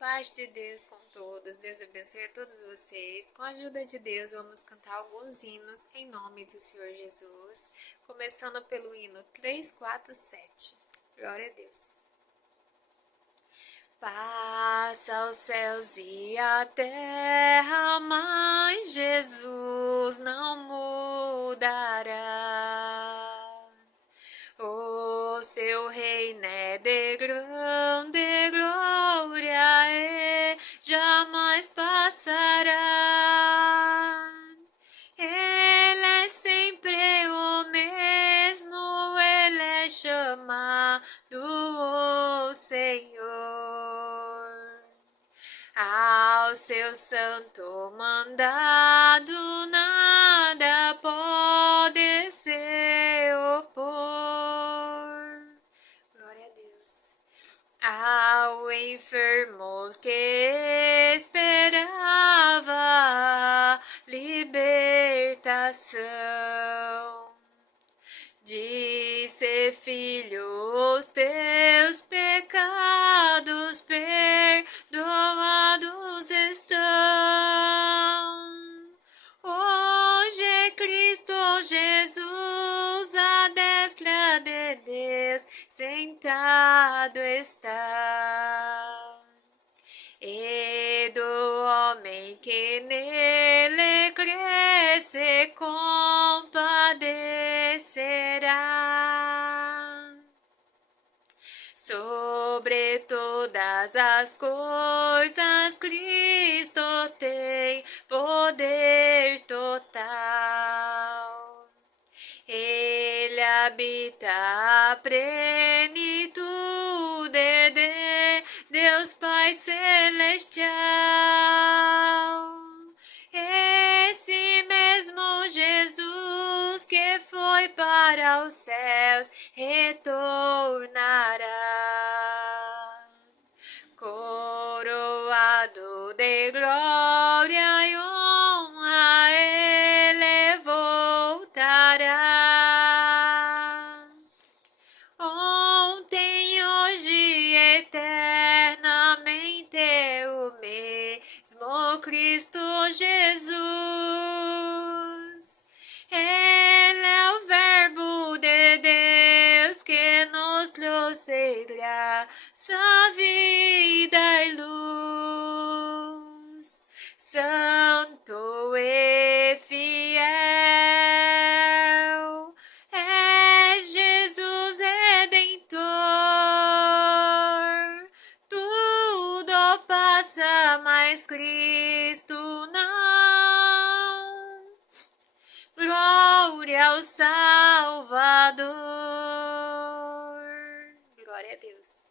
Paz de Deus com todos, Deus abençoe a todos vocês. Com a ajuda de Deus, vamos cantar alguns hinos em nome do Senhor Jesus, começando pelo hino 347. Glória a Deus. Passa os céus e a terra, mas Jesus não mudará. O seu reino é de grande glória e jamais passará. Ele é sempre o mesmo, ele é chamado o Senhor. Ao seu santo mandado nada pode se opor. Glória a Deus. Ao enfermo que esperava libertação, disse: filho, os teus pecados perdoados estão. Hoje Cristo Jesus à destra de Deus sentado está. E do homem que nele cresce compadecerá. Sobre todas as coisas Cristo tem poder total. Ele habita a plenitude de Deus Pai Celestial. Esse mesmo Jesus que foi para os céus retornará, coroado de glória e honra, ele voltará. Ontem, hoje e eternamente o mesmo Cristo Jesus. Ele é o Verbo de Deus que nos trouxe graça, vida e luz. Santo e fiel é Jesus Redentor. Tudo passa, mas Cristo não. Glória ao Salvador. Glória a Deus.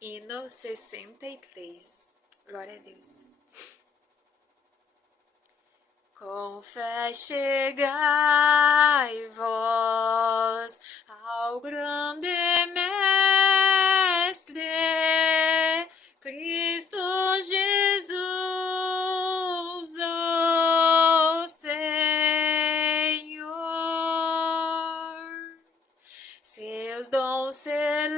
Hino 63. Glória a Deus. Com fé chegai vós ao grande Mestre, Cristo Jesus, o Senhor. Seus dons celestes,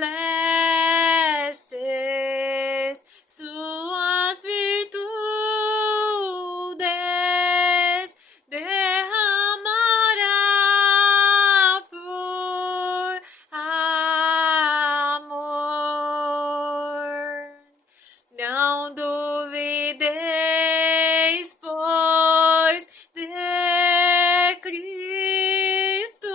suas virtudes derramará por amor. Não duvideis, pois, de Cristo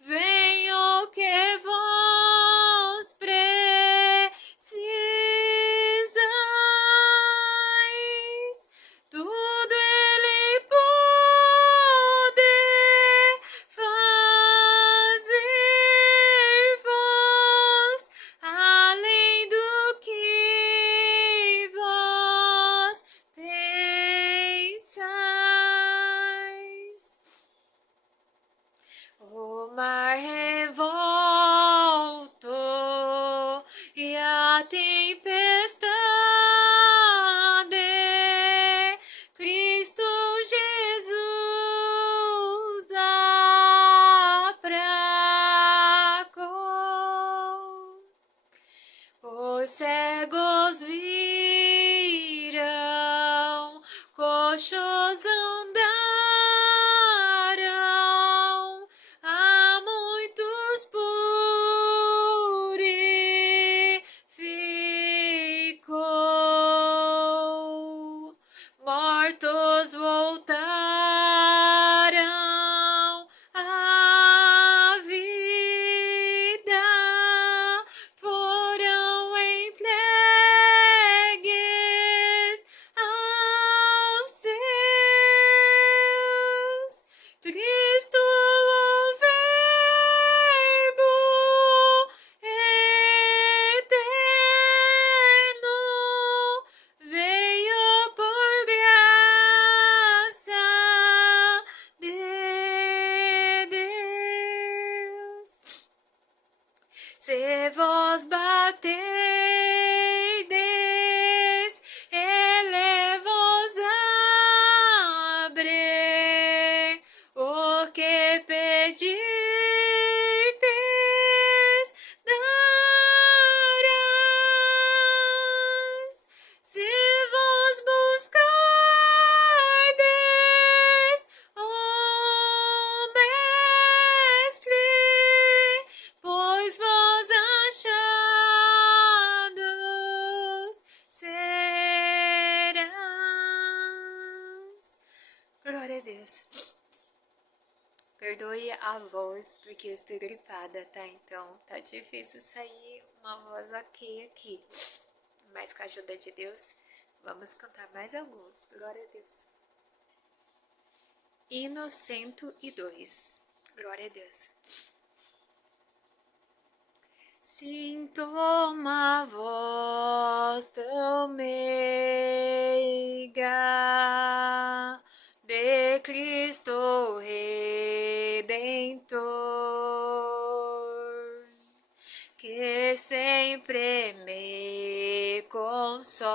vem o que vos precisais. Tudo ele pode fazer-vos além do que vós pensais. O mar revolto e a tempestade, Cristo Jesus aplacou. os cegos viram, coxos andaram, a muitos purificou, mortos voltaram à vida, foram entregues aos seus. Cristo, o Verbo eterno, veio por graça de Deus. Se vos baterdes, Ele vos abre. O que pedirdes, darás. Se vos buscardes o Mestre, pois vos achados serás. Glória a Deus. Perdoe a voz, porque eu estou gripada, tá? Então, tá difícil sair uma voz ok aqui. Mas com a ajuda de Deus, vamos cantar mais alguns. Glória a Deus. Hino 102. Glória a Deus. Sinto uma voz tão meiga de Cristo Redentor, que sempre me consola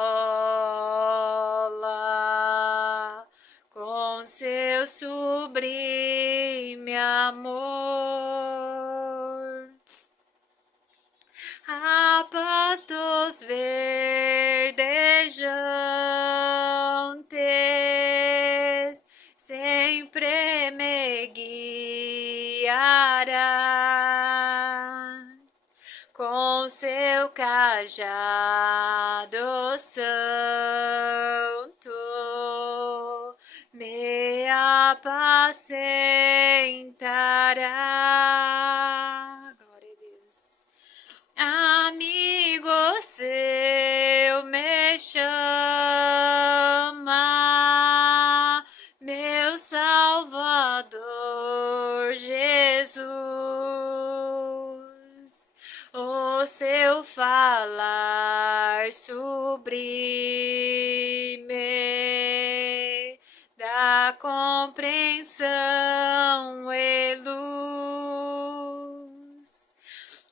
com seu sublime amor. A pastos verdejantes sempre me guiará, com seu cajado santo me apacentará. Glória a Deus. Amigo seu me chama, meu Salvador Jesus. O seu falar sublime da compreensão e luz.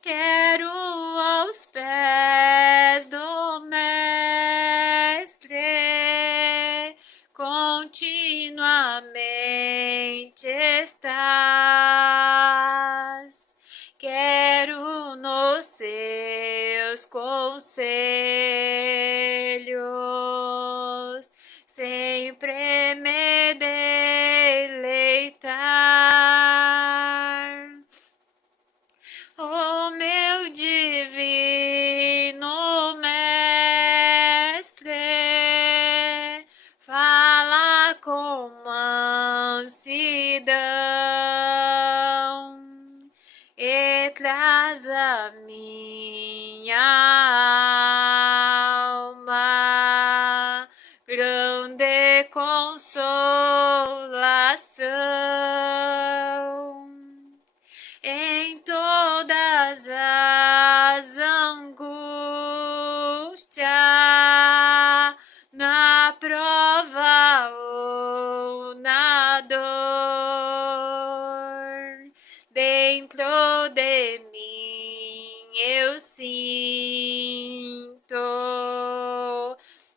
Quero aos pés do Mestre continuamente estás. Quero nos seus conselhos sempre me deleitar. O meu divino Mestre, fala com mansidão e traz a minha alma grande consolação. Em todas as angústias, na prova ou na dor, dentro de mim eu sinto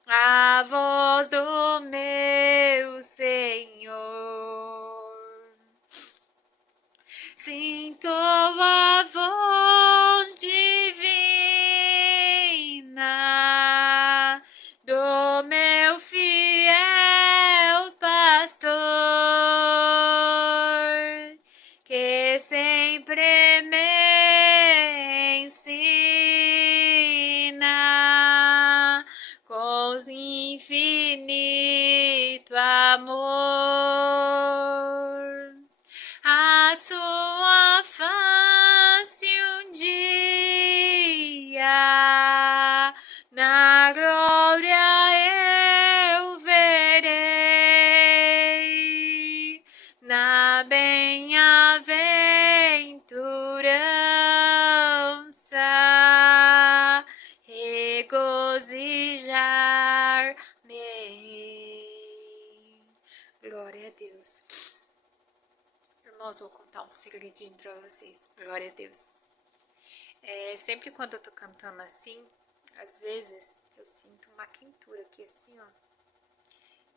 a voz do meu Senhor. Sinto a voz divina na glória eu verei, na bem-aventurança, regozijar-me. Glória a Deus. Irmãos, vou contar um segredinho pra vocês. Glória a Deus. Sempre quando eu tô cantando assim, às vezes eu sinto uma quentura aqui assim, ó.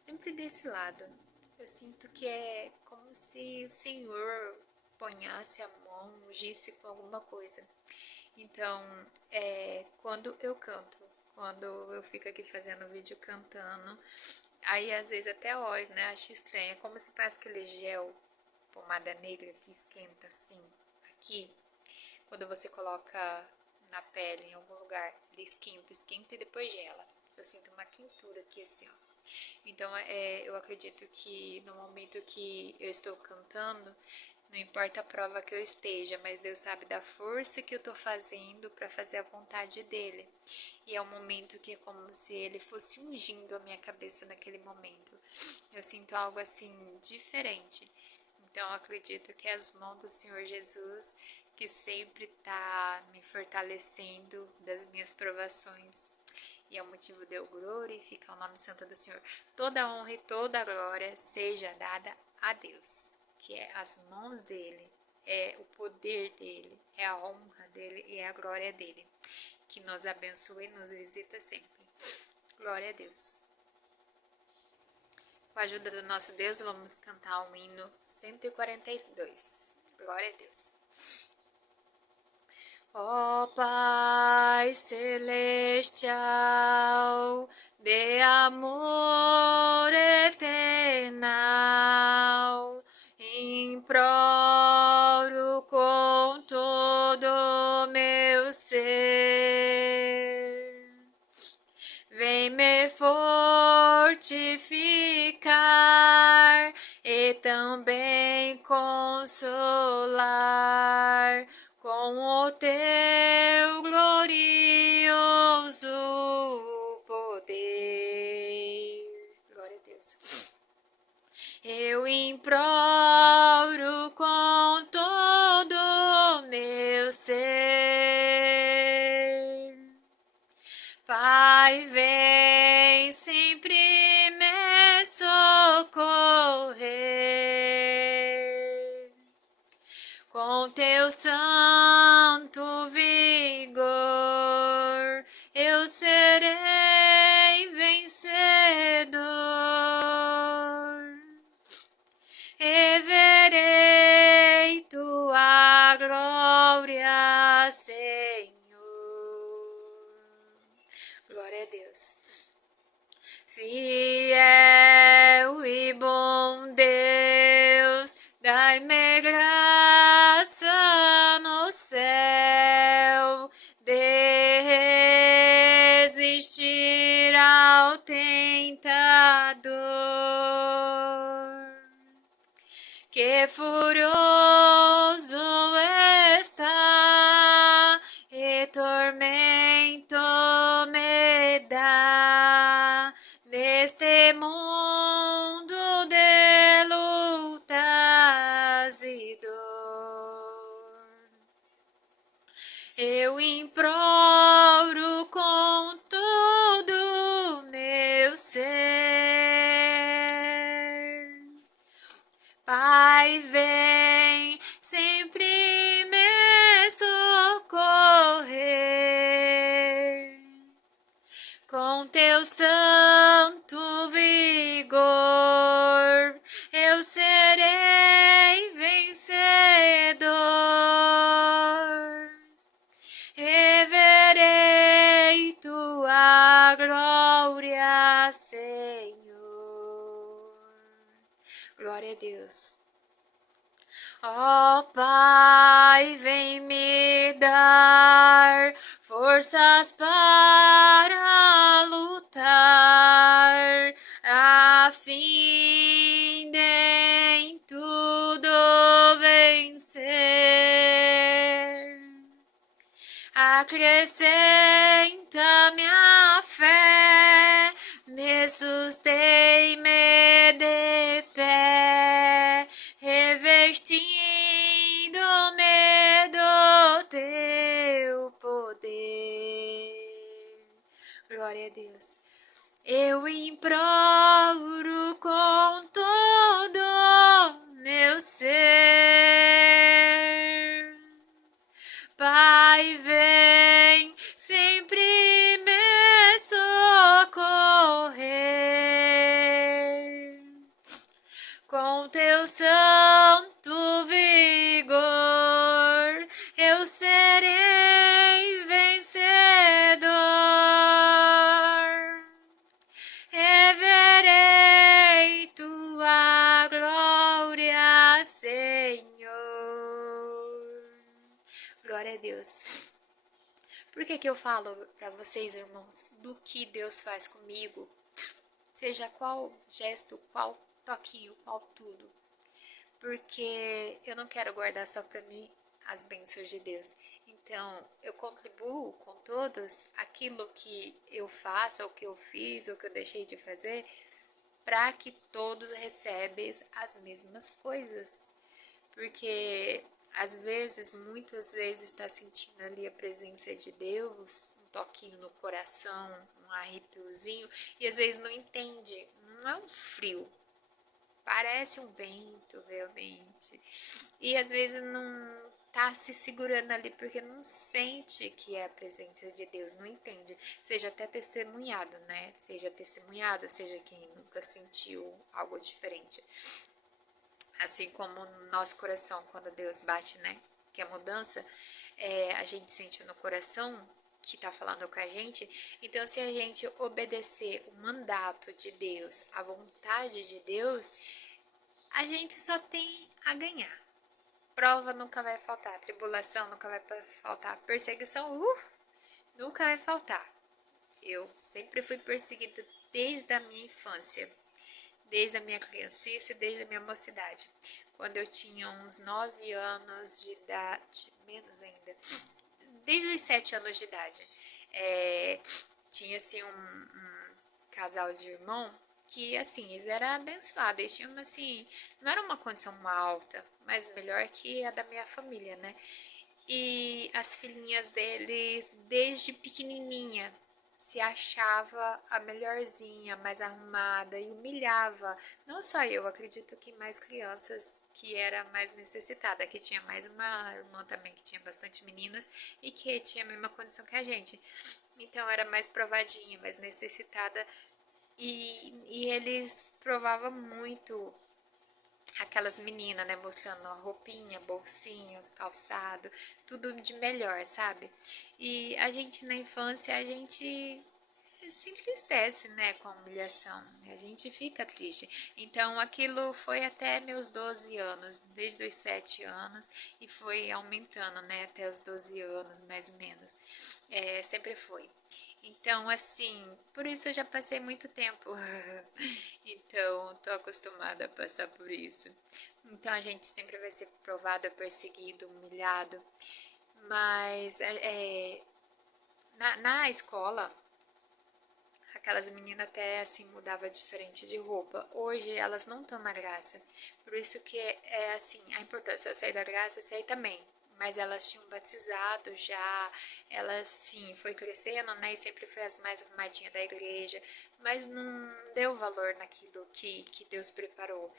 Sempre desse lado. Eu sinto que é como se o Senhor ponhasse a mão, ungisse com alguma coisa. Então, quando eu canto, quando eu fico aqui fazendo vídeo cantando, aí às vezes até olho, né? Acho estranho. É como se faz aquele gel, pomada negra que esquenta assim, aqui. Quando você coloca na pele em algum lugar, ele esquenta e depois gela. Eu sinto uma quentura aqui assim, ó. Então, eu acredito que no momento que eu estou cantando, não importa a prova que eu esteja, mas Deus sabe da força que eu estou fazendo para fazer a vontade dele. E é um momento que é como se ele fosse ungindo a minha cabeça naquele momento. Eu sinto algo assim diferente. Então, eu acredito que é as mãos do Senhor Jesus que sempre está me fortalecendo das minhas provações. E é o motivo de eu glorificar o nome santo do Senhor. Toda honra e toda glória seja dada a Deus, que é as mãos dele, é o poder dele, é a honra dele e é a glória dele, que nos abençoe e nos visita sempre. Glória a Deus. Com a ajuda do nosso Deus, vamos cantar o hino 142. Glória a Deus. Ó Pai celestial, de amor eternal, imploro com todo meu ser, vem me fortificar e também consolar com o teu glorioso poder. Glória a Deus. Eu imploro com todo meu ser, Pai, vem sempre me socorrer com teu santo vigor, eu serei vencedor e verei tua glória, Senhor. Glória a Deus. Fiel e bom Deus, dai-me graça no céu de resistir ao tentador, que furioso está e tormento me dá neste mundo de lutas e dor. Eu imploro com todo meu ser, Pai, vem sempre me socorrer com teu santo vigor, eu serei vencedor e verei tua glória, Senhor. Glória a Deus. Ó Pai, vem me dar forças para lutar, a fim de em tudo vencer. Acrescenta-me a sustém-me de pé, revestindo-me do teu poder. Glória a Deus. Eu imploro com todo meu ser, Pai, vem sempre me socorrer. Com teu santo vigor eu serei vencedor. Reverei tua glória, Senhor. Glória a Deus. Por que eu falo para vocês, irmãos, do que Deus faz comigo? Seja qual gesto, qual toquinho, qual tudo. Porque eu não quero guardar só para mim as bênçãos de Deus. Então, eu contribuo com todos aquilo que eu faço, ou que eu fiz, ou que eu deixei de fazer, para que todos recebam as mesmas coisas. Porque às vezes, muitas vezes, está sentindo ali a presença de Deus, um toquinho no coração, um arrepiozinho, e às vezes não entende, não é um frio, parece um vento realmente, e às vezes não tá se segurando ali porque não sente que é a presença de Deus, não entende. Seja até testemunhado, né? Seja testemunhado, seja quem nunca sentiu algo diferente. Assim como no nosso coração, quando Deus bate, né? Que é a mudança, a gente sente no coração que tá falando com a gente. Então, se a gente obedecer o mandato de Deus, a vontade de Deus, a gente só tem a ganhar. Prova nunca vai faltar, tribulação nunca vai faltar, perseguição nunca vai faltar. Eu sempre fui perseguida desde a minha infância, desde a minha criancice, desde a minha mocidade. Quando eu tinha uns 9 anos de idade, menos ainda, desde os 7 anos de idade, tinha assim um casal de irmão que assim, eles eram abençoados, eles tinham assim, não era uma condição alta, mas melhor que a da minha família, né? E as filhinhas deles, desde pequenininha, se achava a melhorzinha, mais arrumada e humilhava. Não só eu, acredito que mais crianças que era mais necessitada, que tinha mais uma irmã também que tinha bastante meninas e que tinha a mesma condição que a gente. Então era mais provadinha, mais necessitada e eles provavam muito aquelas meninas, né, mostrando a roupinha, bolsinho, calçado, tudo de melhor, sabe? E a gente na infância, a gente se entristece, né, com a humilhação, a gente fica triste. Então aquilo foi até meus 12 anos, desde os 7 anos, e foi aumentando, né, até os 12 anos, mais ou menos, sempre foi. Então, assim, por isso eu já passei muito tempo. Então, tô acostumada a passar por isso. Então, a gente sempre vai ser provado, perseguido, humilhado. Mas, na escola, aquelas meninas até, assim, mudavam diferente de roupa. Hoje, elas não estão na graça. Por isso que assim, a importância de sair da graça, sair também. Mas elas tinham batizado já, elas sim, foi crescendo, né, e sempre foi as mais arrumadinhas da igreja, mas não deu valor naquilo que Deus preparou.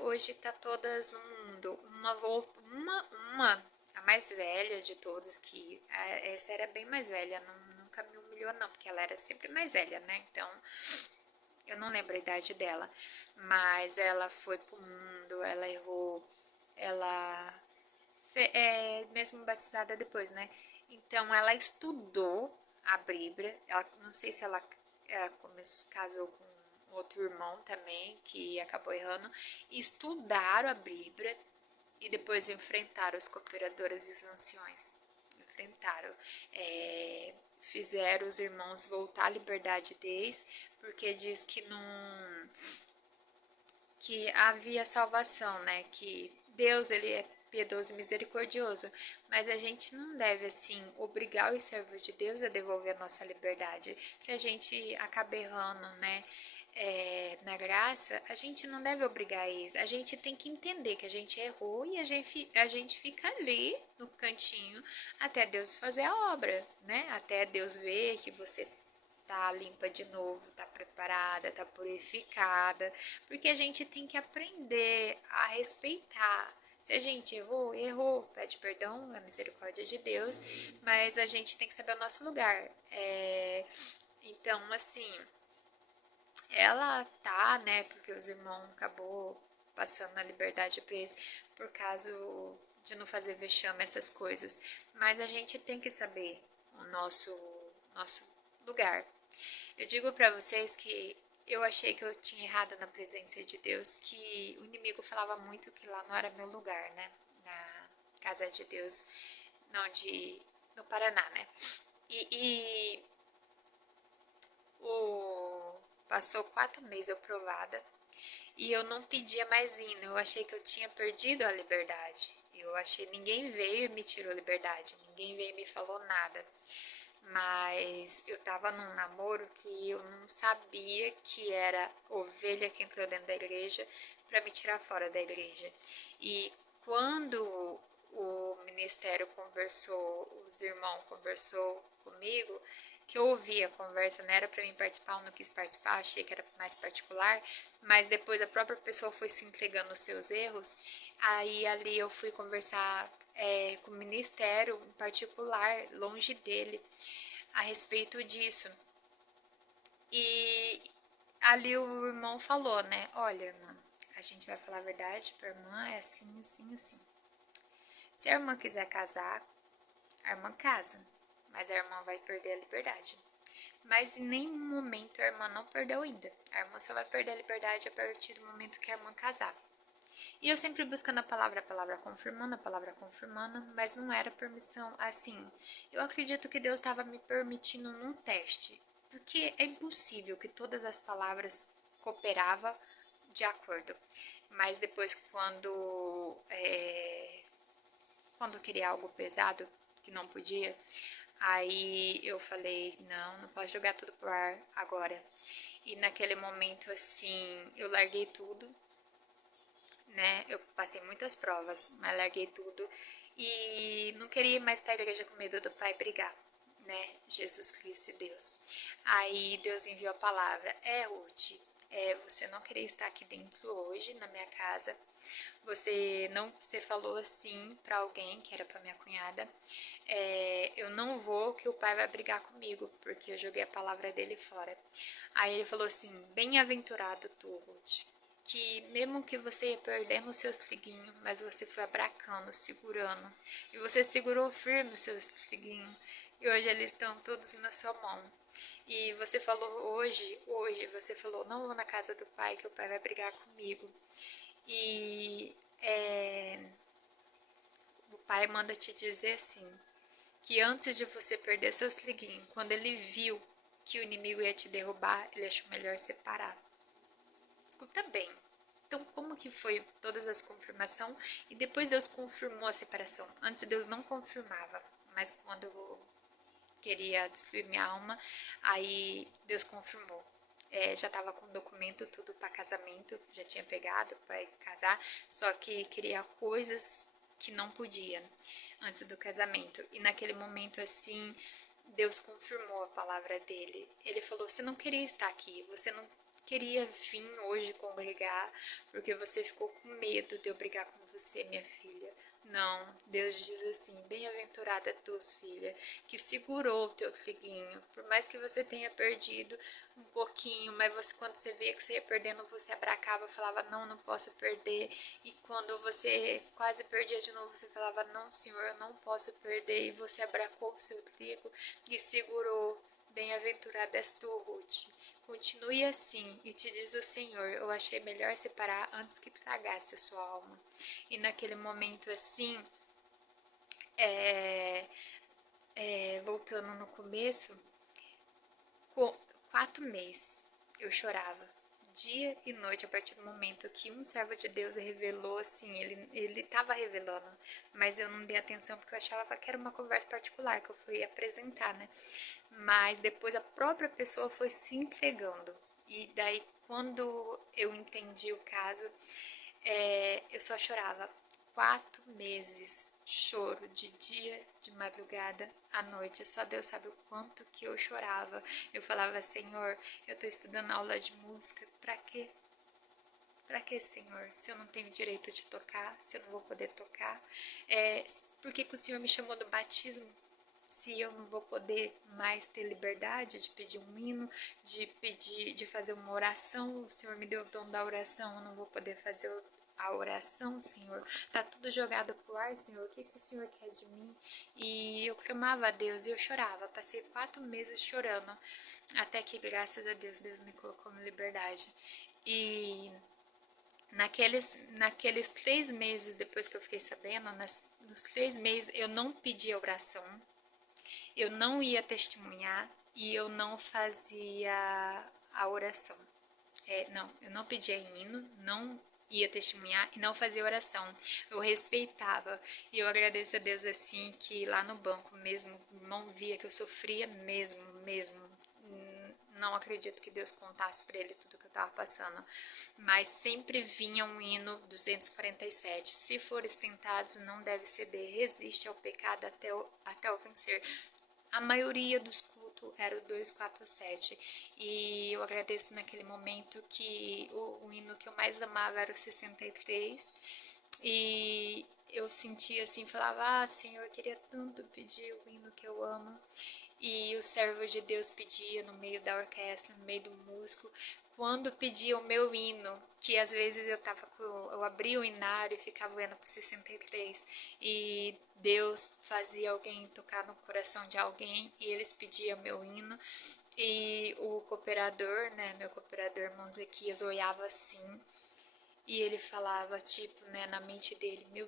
Hoje tá todas no mundo, a mais velha de todas, que essa era bem mais velha, nunca me humilhou não, porque ela era sempre mais velha, né, então eu não lembro a idade dela, mas ela foi pro mundo, ela errou, ela mesmo batizada depois, né? Então ela estudou a Bíblia. Ela, não sei se ela casou com outro irmão também que acabou errando. Estudaram a Bíblia e depois enfrentaram os cooperadores e os anciões. Enfrentaram, fizeram os irmãos voltar à liberdade deles, porque diz que não, que havia salvação, né? Que Deus ele é piedoso e misericordioso, mas a gente não deve, assim, obrigar os servos de Deus a devolver a nossa liberdade. Se a gente acaba errando, né, na graça, a gente não deve obrigar isso. A gente tem que entender que a gente errou e a gente fica ali no cantinho até Deus fazer a obra, né? Até Deus ver que você tá limpa de novo, tá preparada, tá purificada, porque a gente tem que aprender a respeitar. Se a gente errou, errou, pede perdão, é a misericórdia de Deus, mas a gente tem que saber o nosso lugar. Então, assim, ela tá, né, porque os irmãos acabou passando na liberdade pra eles por causa de não fazer vexame, essas coisas. Mas a gente tem que saber o nosso lugar. Eu digo pra vocês que eu achei que eu tinha errado na presença de Deus, que o inimigo falava muito que lá não era meu lugar, né, na casa de Deus, não de no Paraná, né. E passou 4 meses eu provada e eu não pedia mais hino. Eu achei que eu tinha perdido a liberdade. Eu achei, ninguém veio e me tirou a liberdade, ninguém veio e me falou nada. Mas eu tava num namoro que eu não sabia que era ovelha que entrou dentro da igreja para me tirar fora da igreja. E quando o ministério conversou, os irmãos conversou comigo, que eu ouvi a conversa, não era para mim participar, eu não quis participar, achei que era mais particular, mas depois a própria pessoa foi se entregando os seus erros, aí ali eu fui conversar com o ministério em particular, longe dele, a respeito disso. E ali o irmão falou, né, olha, irmã, a gente vai falar a verdade pra irmã, é assim, assim, assim. Se a irmã quiser casar, a irmã casa, mas a irmã vai perder a liberdade. Mas em nenhum momento a irmã não perdeu ainda. A irmã só vai perder a liberdade a partir do momento que a irmã casar. E eu sempre buscando a palavra confirmando, mas não era permissão assim. Eu acredito que Deus estava me permitindo num teste, porque é impossível que todas as palavras cooperavam de acordo. Mas depois quando eu queria algo pesado, que não podia, aí eu falei, não posso jogar tudo pro ar agora. E naquele momento, assim, eu larguei tudo, né? Eu passei muitas provas, mas larguei tudo e não queria ir mais pra igreja com medo do pai brigar, né? Jesus Cristo e Deus. Aí Deus enviou a palavra, Ruth, você não queria estar aqui dentro hoje na minha casa. Você falou assim pra alguém que era pra minha cunhada, eu não vou, que o pai vai brigar comigo, porque eu joguei a palavra dele fora. Aí ele falou assim, bem-aventurado tu, Ruth, que mesmo que você ia perdendo os seus triguinhos, mas você foi abracando, segurando, e você segurou firme os seus triguinhos, e hoje eles estão todos na sua mão. E você falou hoje, você falou, não vou na casa do pai, que o pai vai brigar comigo. E o pai manda te dizer assim, que antes de você perder seus triguinhos, quando ele viu que o inimigo ia te derrubar, ele achou melhor separar. Escuta bem. Então, como que foi todas as confirmações? E depois Deus confirmou a separação. Antes Deus não confirmava, mas quando eu queria destruir minha alma, aí Deus confirmou. Já estava com documento tudo para casamento, já tinha pegado para casar, só que queria coisas que não podia antes do casamento. E naquele momento assim, Deus confirmou a palavra dele. Ele falou: "Você não queria estar aqui, você não queria vir hoje congregar, porque você ficou com medo de eu brigar com você, minha filha. Não, Deus diz assim, bem-aventurada tu, filha, que segurou o teu triguinho. Por mais que você tenha perdido um pouquinho, mas quando você via que você ia perdendo, você abracava, falava, não posso perder. E quando você quase perdia de novo, você falava, não, Senhor, eu não posso perder. E você abracou o seu trigo e segurou. Bem-aventurada és tu, Ruth. Continue assim, e te diz o Senhor, eu achei melhor separar antes que tragasse a sua alma. E naquele momento assim, voltando no começo, com 4 meses eu chorava dia e noite a partir do momento que um servo de Deus revelou, assim, ele estava revelando, mas eu não dei atenção porque eu achava que era uma conversa particular que eu fui apresentar, né? Mas depois a própria pessoa foi se entregando. E daí, quando eu entendi o caso, eu só chorava 4 meses, choro de dia, de madrugada, à noite. Só Deus sabe o quanto que eu chorava. Eu falava, Senhor, eu tô estudando aula de música, pra quê? Pra que, Senhor? Se eu não tenho direito de tocar, se eu não vou poder tocar? Por que que o Senhor me chamou do batismo? Se eu não vou poder mais ter liberdade de pedir um hino, de fazer uma oração, o Senhor me deu o dom da oração, eu não vou poder fazer a oração, Senhor. Tá tudo jogado pro ar, Senhor. O que que o Senhor quer de mim? E eu clamava a Deus e eu chorava. Passei 4 meses chorando, até que, graças a Deus, Deus me colocou em liberdade. E naqueles 3 meses depois que eu fiquei sabendo, nos 3 meses eu não pedi oração, eu não ia testemunhar e eu não fazia a oração. Não, eu não pedia hino, não ia testemunhar e não fazia oração. Eu respeitava e eu agradeço a Deus assim que lá no banco mesmo, o irmão via que eu sofria mesmo. Não acredito que Deus contasse para ele tudo que eu estava passando, mas sempre vinha um hino 247. Se fores tentados, não deve ceder, resiste ao pecado até o vencer. A maioria dos cultos era o 247 e eu agradeço naquele momento que o hino que eu mais amava era o 63 e eu sentia assim, falava, Senhor, eu queria tanto pedir o hino que eu amo. E o servo de Deus pedia no meio da orquestra, no meio do músico, quando pedia o meu hino, que às vezes eu abria o hinário e ficava olhando para 63 e Deus fazia alguém tocar no coração de alguém e eles pediam meu hino e o cooperador, né, meu cooperador irmão Zequias olhava assim e ele falava tipo, né, na mente dele, meu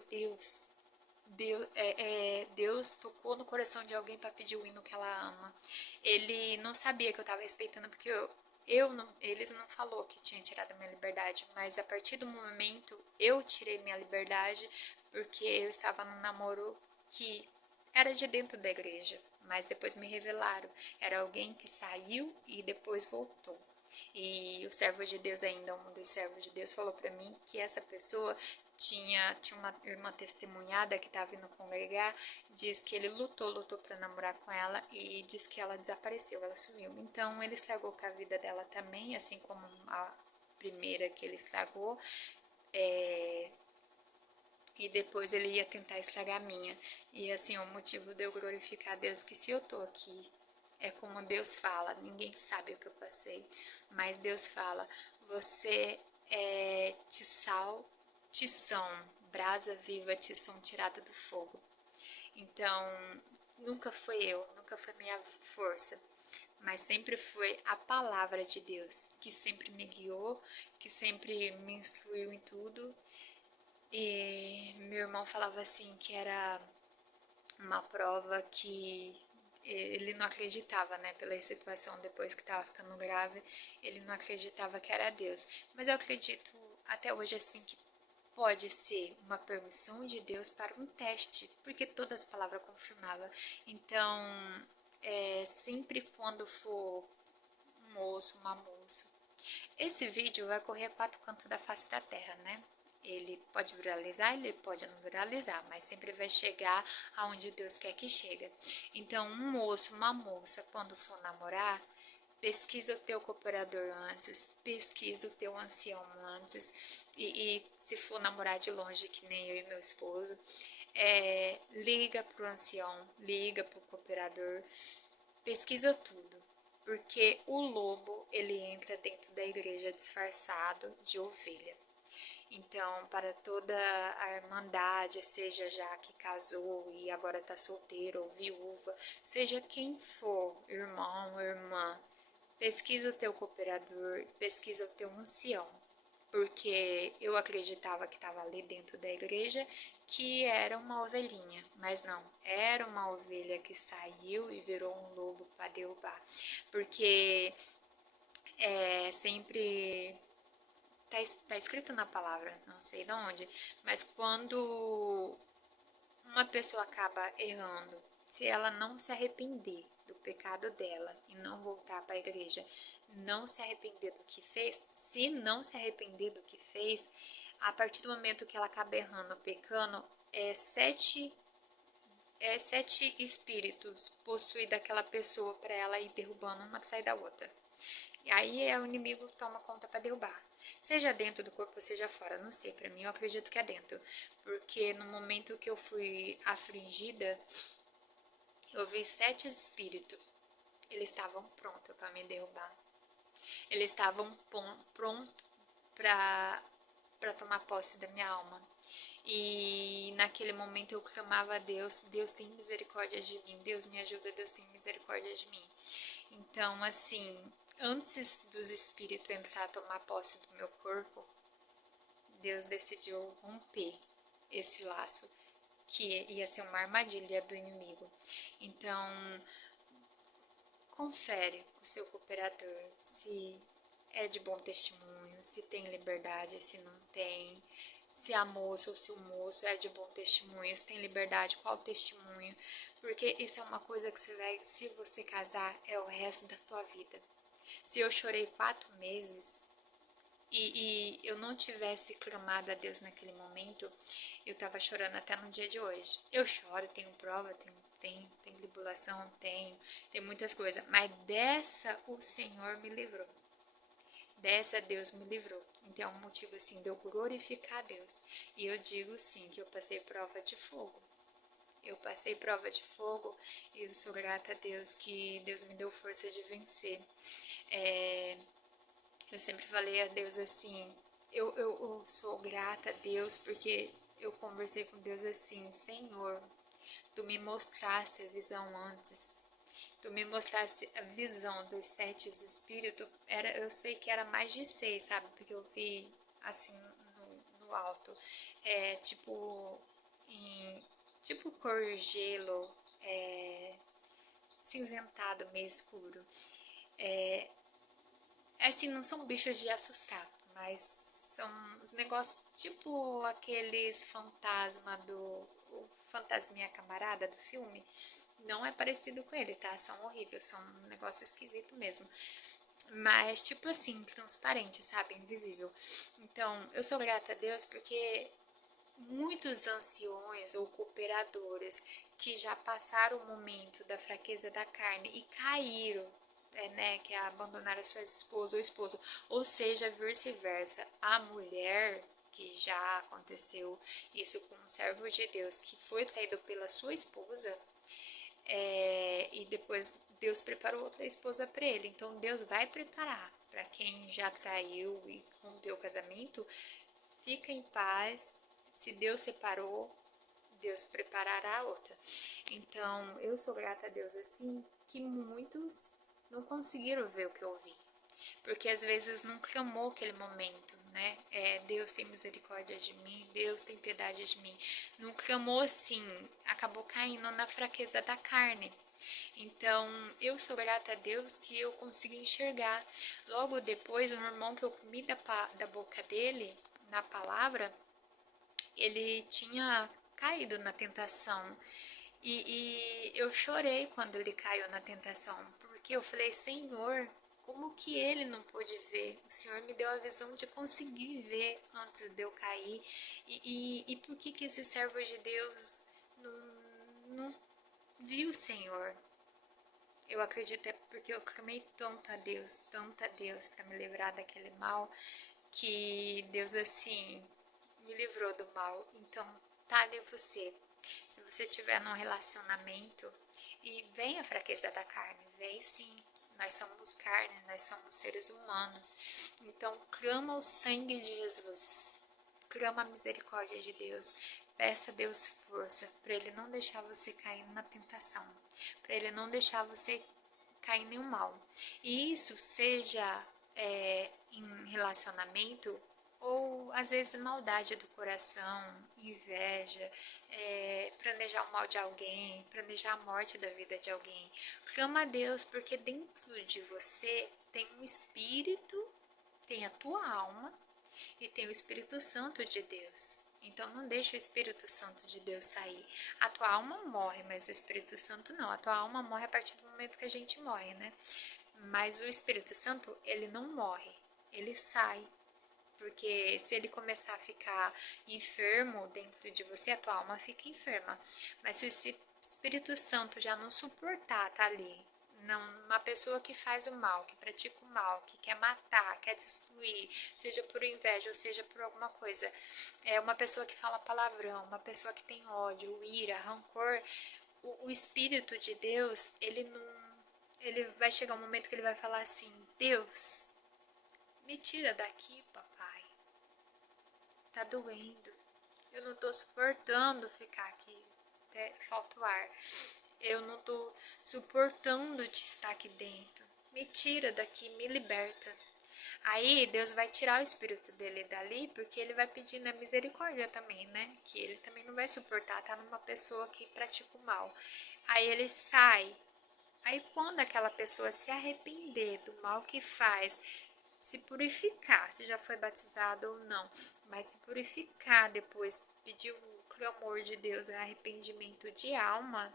Deus tocou no coração de alguém para pedir o hino que ela ama. Ele não sabia que eu estava respeitando, porque eles não falou que tinha tirado a minha liberdade, mas a partir do momento eu tirei minha liberdade porque eu estava num namoro que era de dentro da igreja, mas depois me revelaram. Era alguém que saiu e depois voltou. E o servo de Deus ainda, um dos servos de Deus, falou para mim que essa pessoa tinha uma irmã testemunhada que estava vindo congregar, diz que ele lutou para namorar com ela e diz que ela desapareceu, ela sumiu. Então ele estragou com a vida dela também, assim como a primeira que ele estragou. E depois ele ia tentar estragar a minha. E assim, o motivo de eu glorificar a Deus, que se eu tô aqui, é como Deus fala, ninguém sabe o que eu passei, mas Deus fala, você é tição, brasa viva, tição tirada do fogo. Então, nunca foi eu, nunca foi minha força, mas sempre foi a palavra de Deus, que sempre me guiou, que sempre me instruiu em tudo. E meu irmão falava assim que era uma prova que ele não acreditava, né, pela situação depois que estava ficando grave, ele não acreditava que era Deus. Mas eu acredito até hoje assim que pode ser uma permissão de Deus para um teste, porque todas as palavras confirmavam. Então, sempre quando for um moço, uma moça, esse vídeo vai correr a 4 cantos da face da terra, né? Ele pode viralizar, ele pode não viralizar, mas sempre vai chegar aonde Deus quer que chegue. Então, um moço, uma moça, quando for namorar, pesquisa o teu cooperador antes, pesquisa o teu ancião antes, e se for namorar de longe, que nem eu e meu esposo, liga pro ancião, liga pro cooperador, pesquisa tudo, porque o lobo, ele entra dentro da igreja disfarçado de ovelha. Então, para toda a irmandade, seja já que casou e agora está solteiro ou viúva, seja quem for, irmão, irmã, pesquisa o teu cooperador, pesquisa o teu ancião, porque eu acreditava que estava ali dentro da igreja que era uma ovelhinha, mas não, era uma ovelha que saiu e virou um lobo para derrubar, porque sempre tá escrito na palavra, não sei de onde, mas quando uma pessoa acaba errando, se ela não se arrepender do pecado dela e não voltar para a igreja, não se arrepender do que fez, se não se arrepender do que fez, a partir do momento que ela acaba errando, pecando, sete espíritos possuem daquela pessoa para ela ir derrubando uma atrás da outra. E aí é o inimigo que toma conta para derrubar. Seja dentro do corpo ou seja fora, não sei, para mim eu acredito que é dentro. Porque no momento que eu fui afligida, eu vi 7 espíritos. Eles estavam prontos para me derrubar. Eles estavam prontos para tomar posse da minha alma. E naquele momento eu clamava a Deus, Deus tem misericórdia de mim, Deus me ajuda, Deus tem misericórdia de mim. Então, assim, antes dos espíritos entrar a tomar posse do meu corpo, Deus decidiu romper esse laço, que ia ser uma armadilha do inimigo. Então, confere com o seu cooperador se é de bom testemunho, se tem liberdade, se não tem, se a moça ou se o moço é de bom testemunho, se tem liberdade, qual testemunho, porque isso é uma coisa que você vai, se você casar, é o resto da tua vida. Se eu chorei 4 meses e eu não tivesse clamado a Deus naquele momento, eu estava chorando até no dia de hoje. Eu choro, tenho prova, tem tribulação, tem muitas coisas, mas dessa o Senhor me livrou. Dessa Deus me livrou. Então é um motivo assim de eu glorificar a Deus. E eu digo sim que eu passei prova de fogo. Eu passei prova de fogo e eu sou grata a Deus que Deus me deu força de vencer. Eu sempre falei a Deus assim, eu sou grata a Deus porque eu conversei com Deus assim, Senhor, Tu me mostraste a visão antes. Tu me mostraste a visão dos 7 espíritos. Eu sei que era mais de 6, sabe? Porque eu vi assim no alto. Tipo, tipo cor gelo, cinzentado, meio escuro. Assim, não são bichos de assustar, mas são os negócios tipo aqueles fantasma do o Fantasminha Camarada do filme. Não é parecido com ele, tá? São horríveis, são um negócio esquisito mesmo. Mas, tipo assim, transparente, sabe? Invisível. Então, eu sou grata a Deus porque muitos anciões ou cooperadores que já passaram o momento da fraqueza da carne e caíram, né, que abandonaram sua esposa ou esposo, ou seja, vice-versa, a mulher que já aconteceu isso com um servo de Deus que foi traído pela sua esposa, e depois Deus preparou outra esposa para ele. Então Deus vai preparar para quem já traiu e rompeu o casamento. Fica em paz. Se Deus separou, Deus preparará a outra. Então eu sou grata a Deus assim que muitos não conseguiram ver o que eu vi, porque às vezes não clamou aquele momento, né? Deus tem misericórdia de mim, Deus tem piedade de mim. Não clamou assim, acabou caindo na fraqueza da carne. Então, eu sou grata a Deus que eu consegui enxergar. Logo depois, um irmão que eu comi da boca dele, na palavra, ele tinha caído na tentação. E eu chorei quando ele caiu na tentação, porque eu falei, Senhor, como que ele não pôde ver? O Senhor me deu a visão de conseguir ver antes de eu cair. E por que esse servo de Deus não viu o Senhor? Eu acredito é porque eu clamei tanto a Deus para me livrar daquele mal, que Deus assim me livrou do mal. Então, tá de você. Se você estiver num relacionamento e vem a fraqueza da carne, vem sim. Nós somos carne, nós somos seres humanos. Então, clama o sangue de Jesus. Clama a misericórdia de Deus. Peça a Deus força para Ele não deixar você cair na tentação. Para Ele não deixar você cair em nenhum mal. E isso seja em relacionamento ou às vezes maldade do coração, inveja, planejar o mal de alguém, planejar a morte da vida de alguém. Clama a Deus, porque dentro de você tem um espírito, tem a tua alma e tem o Espírito Santo de Deus. Então não deixa o Espírito Santo de Deus sair. A tua alma morre, mas o Espírito Santo não. A tua alma morre a partir do momento que a gente morre, né? Mas o Espírito Santo, ele não morre, ele sai. Porque se ele começar a ficar enfermo dentro de você, a tua alma fica enferma. Mas se o Espírito Santo já não suportar tá ali, não, uma pessoa que faz o mal, que pratica o mal, que quer matar, quer destruir, seja por inveja ou seja por alguma coisa, é uma pessoa que fala palavrão, uma pessoa que tem ódio, ira, rancor, o Espírito de Deus, ele não, ele vai chegar um momento que ele vai falar assim: Deus, me tira daqui, papai. Tá doendo. Eu não tô suportando ficar aqui. Até falta o ar. Eu não tô suportando de estar aqui dentro. Me tira daqui, me liberta. Aí Deus vai tirar o espírito dele dali, porque ele vai pedir na misericórdia também, né? Que ele também não vai suportar estar numa pessoa que pratica o mal. Aí ele sai. Aí quando aquela pessoa se arrepender do mal que faz, se purificar, se já foi batizado ou não, mas se purificar depois, pedir o clamor de Deus, arrependimento de alma,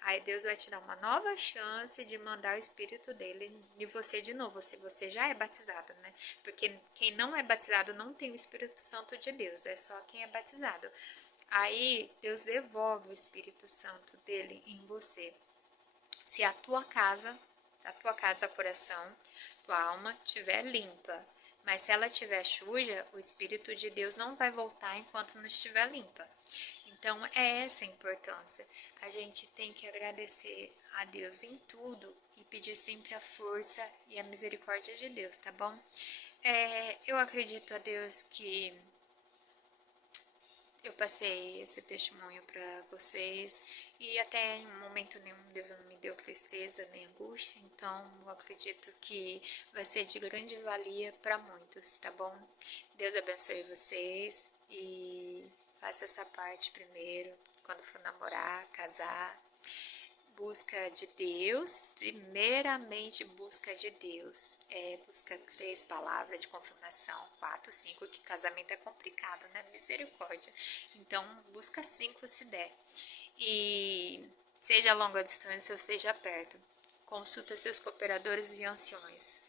aí Deus vai te dar uma nova chance de mandar o Espírito dele em você de novo, se você já é batizado, né? Porque quem não é batizado não tem o Espírito Santo de Deus, é só quem é batizado. Aí Deus devolve o Espírito Santo dele em você. Se a tua casa, coração, tua alma estiver limpa, mas se ela estiver suja, o Espírito de Deus não vai voltar enquanto não estiver limpa. Então é essa a importância. A gente tem que agradecer a Deus em tudo e pedir sempre a força e a misericórdia de Deus, tá bom? Eu acredito a Deus que eu passei esse testemunho para vocês e até em momento nenhum Deus não me deu tristeza nem angústia, então eu acredito que vai ser de grande valia para muitos, tá bom? Deus abençoe vocês e faça essa parte primeiro, quando for namorar, casar. Busca de Deus, primeiramente busca de Deus, busca 3 palavras de confirmação, 4, 5, que casamento é complicado, né? Misericórdia. Então, busca 5 se der. E seja a longa distância ou seja perto, consulta seus cooperadores e anciões,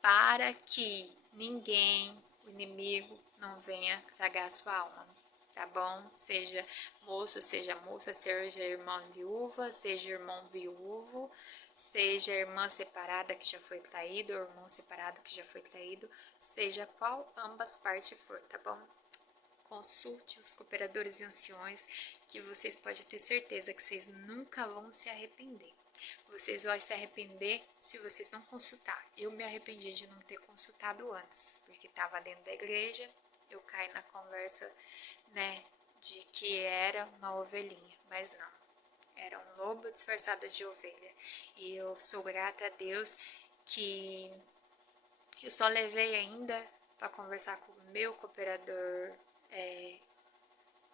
para que ninguém, o inimigo, não venha tragar sua alma. Tá bom? Seja moço, seja moça, seja irmã viúva, seja irmão viúvo, seja irmã separada que já foi traído, ou irmão separado que já foi traído, seja qual ambas partes for, tá bom? Consulte os cooperadores e anciões, que vocês podem ter certeza que vocês nunca vão se arrepender. Vocês vão se arrepender se vocês não consultar. Eu me arrependi de não ter consultado antes, porque estava dentro da igreja, eu caí na conversa, né, de que era uma ovelhinha, mas não, era um lobo disfarçado de ovelha. E eu sou grata a Deus que eu só levei ainda para conversar com o meu cooperador,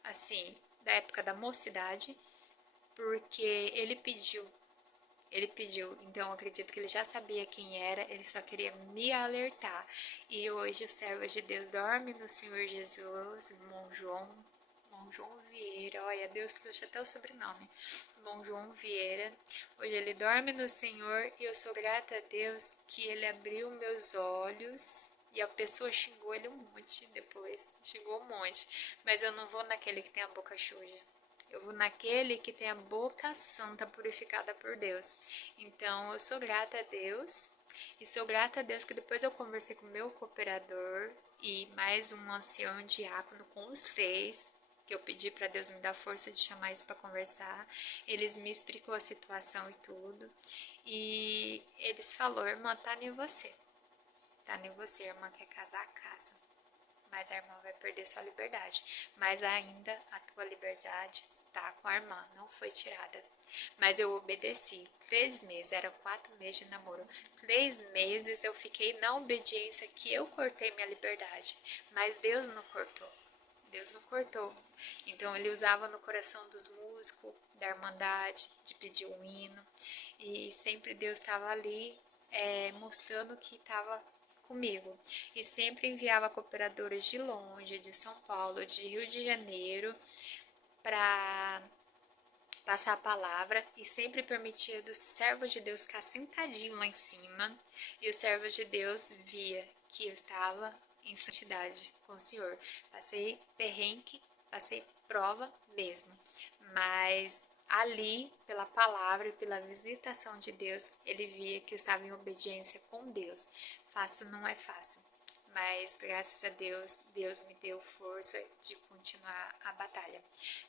assim, da época da mocidade, porque ele pediu, então eu acredito que ele já sabia quem era, ele só queria me alertar. E hoje o servo de Deus dorme no Senhor Jesus, irmão João Vieira, olha, Deus trouxe até o sobrenome, irmão João Vieira. Hoje ele dorme no Senhor e eu sou grata a Deus que ele abriu meus olhos. E a pessoa xingou ele um monte depois, xingou um monte, mas eu não vou naquele que tem a boca suja. Eu vou naquele que tem a boca santa purificada por Deus. Então, eu sou grata a Deus. E sou grata a Deus que depois eu conversei com o meu cooperador e mais um ancião diácono com os 3, que eu pedi para Deus me dar força de chamar eles para conversar. Eles me explicou a situação e tudo. E eles falaram: irmã, tá em você. Tá em você, irmã quer casar, casa. Mas a irmã vai perder sua liberdade. Mas ainda a tua liberdade está com a irmã, não foi tirada. Mas eu obedeci. 3 meses, era 4 meses de namoro. 3 meses eu fiquei na obediência que eu cortei minha liberdade. Mas Deus não cortou. Deus não cortou. Então ele usava no coração dos músicos, da irmandade, de pedir um hino. E sempre Deus estava ali mostrando que estava comigo e sempre enviava cooperadores de longe, de São Paulo, de Rio de Janeiro, para passar a palavra e sempre permitia do servo de Deus ficar sentadinho lá em cima e o servo de Deus via que eu estava em santidade com o Senhor. Passei perrengue, passei prova mesmo, mas ali, pela palavra e pela visitação de Deus, ele via que eu estava em obediência com Deus. Fácil não é fácil, mas graças a Deus, Deus me deu força de continuar a batalha,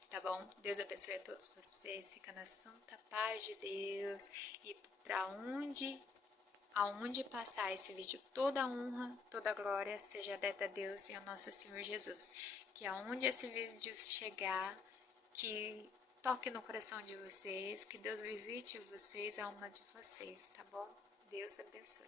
tá bom? Deus abençoe a todos vocês, fica na santa paz de Deus e para aonde passar esse vídeo, toda a honra, toda a glória seja dada a Deus e ao nosso Senhor Jesus. Que aonde esse vídeo chegar, que toque no coração de vocês, que Deus visite vocês, a alma de vocês, tá bom? Deus abençoe.